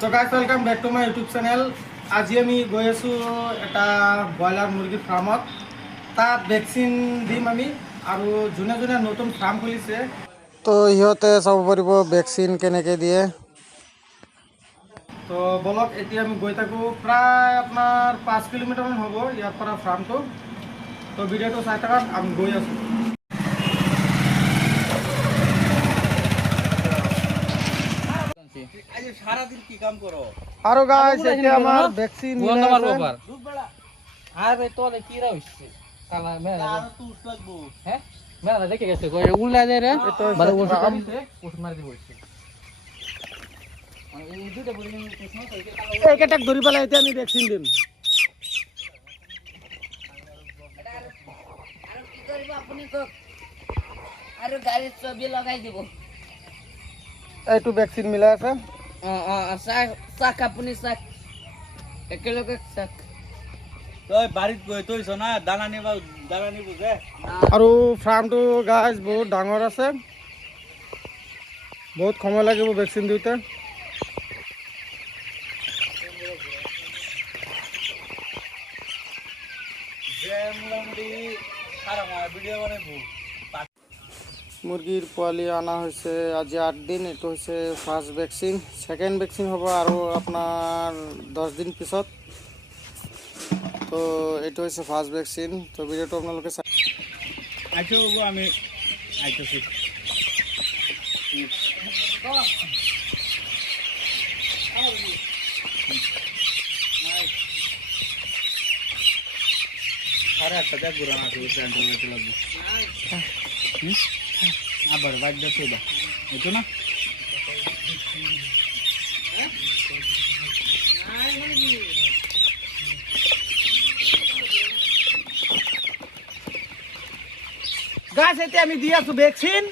তো guys welcome back to my YouTube channel আজি আমি গৈ আছোঁ এটা ব্ৰইলাৰ মুৰ্গী ফাৰ্মত তাত ভেকচিন দিম আমি আৰু যোনে যোনে নতুন ফাৰ্ম খুলিছে। তো সিহঁতে চাব পাৰিব ভেকচিন কেনেকৈ দিয়ে। তো বলক এতিয়া আমি গৈ থাকোঁ। প্ৰায় আপোনাৰ পাঁচ কিলোমিটাৰমান হ'ব ইয়াৰ পৰা ফাৰ্মটো তো ভিডিঅ'টো চাই থাকক আমি গৈ আছোঁ। সারাদিন কি কাম করো? আৰু গাইজ এতিয়া আমাৰ ভেকচিন বন্ধ মারবো আবার আরে তোলে কি রইছে কালা মেলা আর তো উঠ লাগবো। হ্যাঁ? মেলা দেখে গেছে। কই উল্লা যায় রে। এটা হচ্ছে বারে ওষুধ ফার্ম। দিতে ওষুধ মারি দিব হইছে। এই দুটো বলি প্রশ্ন তো এইকেইটাক ধৰি পেলাই এতিয়া আমি ভেকচিন দিম। আৰু কি কৰিব আপুনি কওক? আৰু গাড়ীত ছবি লগাই দিব। এইটো ভেকচিন মিলাই আছে। অঁ অঁ চাহ চাক আপুনি চাক একেলগে চাক তই বাড়িত গৈ থৈছ না দানা নিবা দানা নিব যে। আৰু ফাৰ্মটো গাইজ বহুত ডাঙৰ আছে। বহুত সময় লাগিব ভেকচিন দিওঁতে। যে মোটামুটি মুৰ্গীৰ পোৱালি অনা হৈছে আজি আঠ দিন এইটো হৈছে ফাৰ্ষ্ট ভেকচিন ছেকেণ্ড ভেকচিন হ'ব আৰু আপোনাৰ দহ দিন পিছত। তো এইটো হৈছে ফাৰ্ষ্ট ভেকচিন তো ভিডিঅ'টো আপোনালোকে চাই আইছো বাবু আমি আইতেছি। সাড়ে আটটা দেখ ঘুরানো আছে লাগবে হুম? আবার বাইক যাচ্ছে ওটা এতো না? গাছ এতিয়া আমি দি আছোঁ ভেকচিন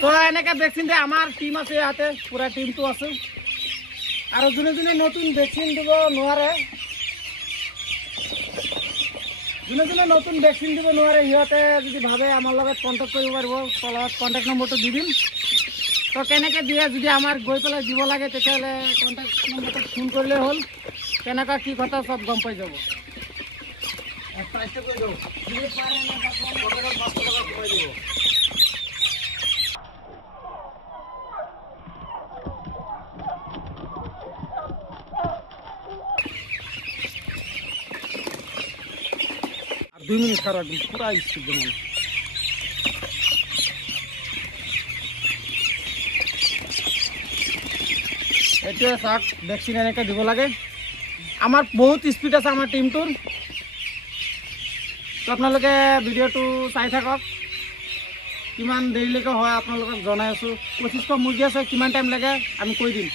তো এনেকৈ ভেকচিন দিয়ে আমাৰ টীম আছে ইয়াতে পূৰা টীমটো আছে। আৰু যোনে যোনে নতুন ভেকচিন দিব নোৱাৰে যোনে যোনে নতুন ভেকচিন দিব, নোৱাৰে সিহঁতে যদি ভাবে আমাৰ লগত কণ্টেক্ট কৰিব পাৰিব, তলত কণ্টেক্ট নম্বৰটো দি দিম। তো কেনেকৈ দিয়ে, যদি আমাৰ গৈ পেলাই দিব লাগে, তেতিয়াহ'লে কণ্টেক্ট নম্বৰটোত ফোন কৰিলে হ'ল। কেনেকুৱা কি কথা চব গম পাই যাব। দুই মিনিট খারাপ একদম পুরা স্পিড দেবো এতিয়া চাওক ভেকচিন এনেকৈ দিব লাগে। আমাৰ বহুত স্পীড আছে আমাৰ টীমটোৰ তো আপোনালোকে ভিডিঅ'টো চাই থাকক। কিমান দেৰিলৈকে হয় আপোনালোকক জনাই আছোঁ। পঁচিছশ মুৰ্গী আছে, কিমান টাইম লাগে, আমি কৈ দিম।